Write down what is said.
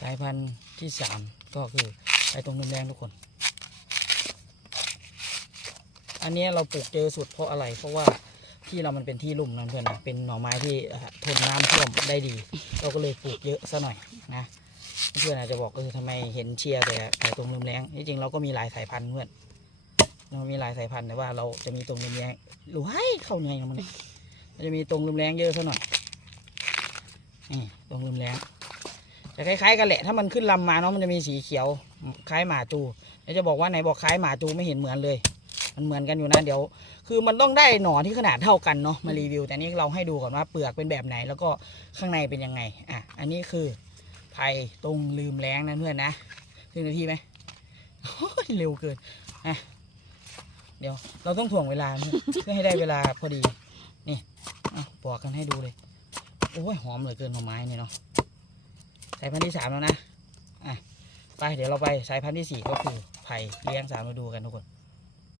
สายพันธุ์ที่สามก็คือไอ้ตรงนุ่มแรงทุกคน อันนี้เราปลูกเจอสุดเพราะอะไร เพราะว่าที่เรามันเป็นที่ลุ่มนะเพื่อนนะเป็นหน่อไม้ที่ทนน้ำท่วมได้ดี เราก็เลยปลูกเยอะซะหน่อยนะเพื่อนอาจจะบอกเออทำไมเห็นเชียร์แต่ไอ้ตรงลืมแรงที่จริงเราก็มีหลายสายพันธุ์เพื่อนเรามีหลายสายพันธุ์แต่ว่าเราจะมีตรงลืมแรงหรือให้เข้าเหนื่อยกับมันจะมีตรงลืมแรงเยอะซะหน่อยนี่ตรงลืมแรง จะคล้ายๆกันแหละถ้ามันขึ้นลำมาเนาะมันจะมีสีเขียวคล้ายหมาจูแล้วจะบอกว่าไหนบอกคล้ายหมาจูไม่เห็นเหมือนเลย มันเหมือนกันอยู่นะเดี๋ยว คือมันต้องได้หนอนที่ขนาดเท่ากันเนาะมารีวิว แต่นี่เราให้ดูก่อนว่าเปลือกเป็นแบบไหน แล้วก็ข้างในเป็นยังไงอะอันนี้คือไผ่ตรงลืมแรงนะเพื่อนนะถึงนาทีไหมเร็วเกินอะเดี๋ยวเราต้องถ่วงเวลาเพื่อให้ได้เวลาพอดีนี่อะปอกกันให้ดูเลยโอ้ยหอมเหลือเกินหน่อไม้นี่เนาะ สายพันธุ์ที่สามแล้วนะ อะ ไป เดี๋ยวเราไปสายพันธุ์ที่สี่ก็คือไผ่เลี้ยงสามฤดูกันทุกคน